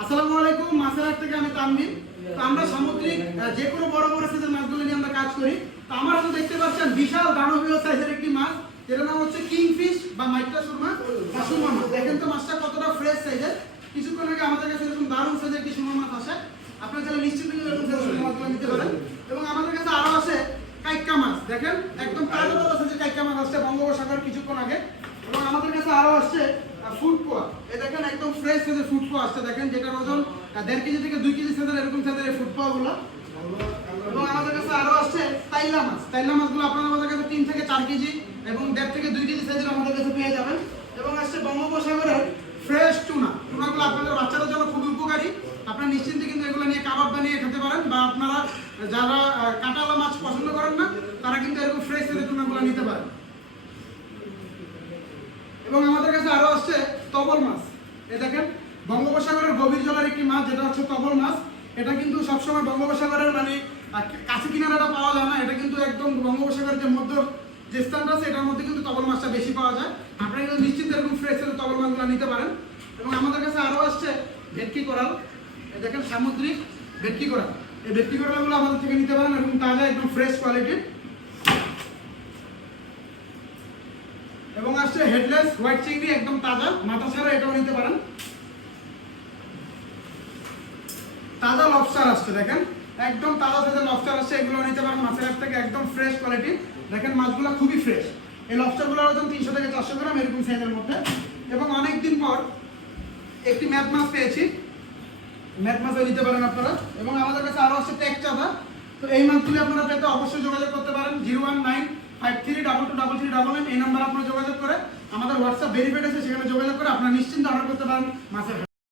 আসসালামু আলাইকুম মাছের থেকে আমি তানভীর। তো আমরা সামুদ্রিক যে কোনো বড় বড় সাইজের মাছগুলো নিয়ে আমরা কাজ করি। তো আমার হাতে দেখতে পাচ্ছেন বিশাল দানবীয় সাইজের একটি মাছ, যেটার নাম হচ্ছে কিংফিশ বা মাইট্রা সুরমা বা সুরমা মাছ। দেখেন তো মাছটা কতটা ফ্রেশ সাইজের। কিছুক্ষণ আগে আমাদের কাছে এরকম দারুণ সাইজের একটি সুরমা মাছ আসে। আপনারা চাইলে নিশ্চিত এরকম সাইজের মাছগুলো নিতে পারেন। এবং আমাদের কাছে আরও আছে কাইক্কা মাছ। দেখেন, একদম তাজা তাজা সাইজের কাইক্কা মাছ আসছে বঙ্গোপসাগর কিছুক্ষণ আগে। এবং আমাদের কাছে আরও আসছে ফুড পোয়া এই দেখেন একদম ফ্রেশ সাইজের ফুড পোয়া আসছে, দেখেন যেটার ওজন দেড় কেজি থেকে দুই কেজি সাইজের এরকম সাইজের এই ফুড পোয়া এবং আমাদের কাছে আরও আসছে তাইলা মাছ। তাইলা মাছগুলো আপনার আমাদের কাছে তিন থেকে চার কেজি এবং দেড় থেকে দুই কেজি সাইজের আমাদের কাছে পেয়ে যাবেন। এবং আসছে বঙ্গোপসাগরের ফ্রেশ টুনা টুনাগুলো আপনাদের বাচ্চাদের জন্য খুবই উপকারী। আপনারা নিশ্চিন্তে কিন্তু এগুলো নিয়ে কাবাব বানিয়ে খেতে পারেন বা আপনারা যারা কাঁটালা মাছ পছন্দ করেন না, তারা কিন্তু এরকম ফ্রেশ টুনাগুলো নিতে পারেন এবং আমাদের আসছে তবল মাছ। এই দেখেন, বঙ্গোপসাগরের গভীর জলের একটি মাছ, যেটা হচ্ছে তবল মাছ। এটা কিন্তু সবসময় বঙ্গোপসাগরের মানে কাছে কিনারাটা পাওয়া যায় না। এটা কিন্তু একদম বঙ্গোপসাগরের যে মধ্য যে স্থানটা আছে, এটার মধ্যে কিন্তু তবল মাছটা বেশি পাওয়া যায়। আপনারা কিন্তু নিশ্চিত এরকম ফ্রেশ তবল মাছগুলো নিতে পারেন। এবং আমাদের কাছে আরও আসছে ভেটকি কোরাল। দেখেন সামুদ্রিক ভেটকি কোরাল। এই ভেটকি কোরালগুলো আমাদের থেকে নিতে পারেন এবং তাজা, একদম ফ্রেশ কোয়ালিটির এবং আসছে হেডলেস হোয়াইট চিংড়ি, একদম তাজা। মাথা ছাড়া এটাও নিতে পারেন। তাজা লবস্টার আসছে, দেখেন। একদম তাজা তাজা লবস্টার আসছে এগুলো নিতে পারেন মাছের হাট থেকে, একদম ফ্রেশ কোয়ালিটি দেখেন মাছগুলো খুবই ফ্রেশ এই লবস্টারগুলোর ওজন তিনশো থেকে চারশো গ্রাম, এরকম সাইজের মধ্যে। এবং অনেক দিন পর একটি ম্যাথ মাছ পেয়েছি। ম্যাথ মাছও নিতে পারেন আপনারা। এবং আমাদের কাছে আরও আছে টেক চাঁদা। তো এই মাছগুলি আপনারা পেতে অবশ্যই যোগাযোগ করতে পারেন। Zero one nine five three double এই নাম্বার আপনারা যোগাযোগ করে আমাদের হোয়াটসঅ্যাপ ভেরিফাইড আছে সেখানে যোগাযোগ করে আপনারা নিশ্চিন্ত অর্ডার করতে পারেন হাট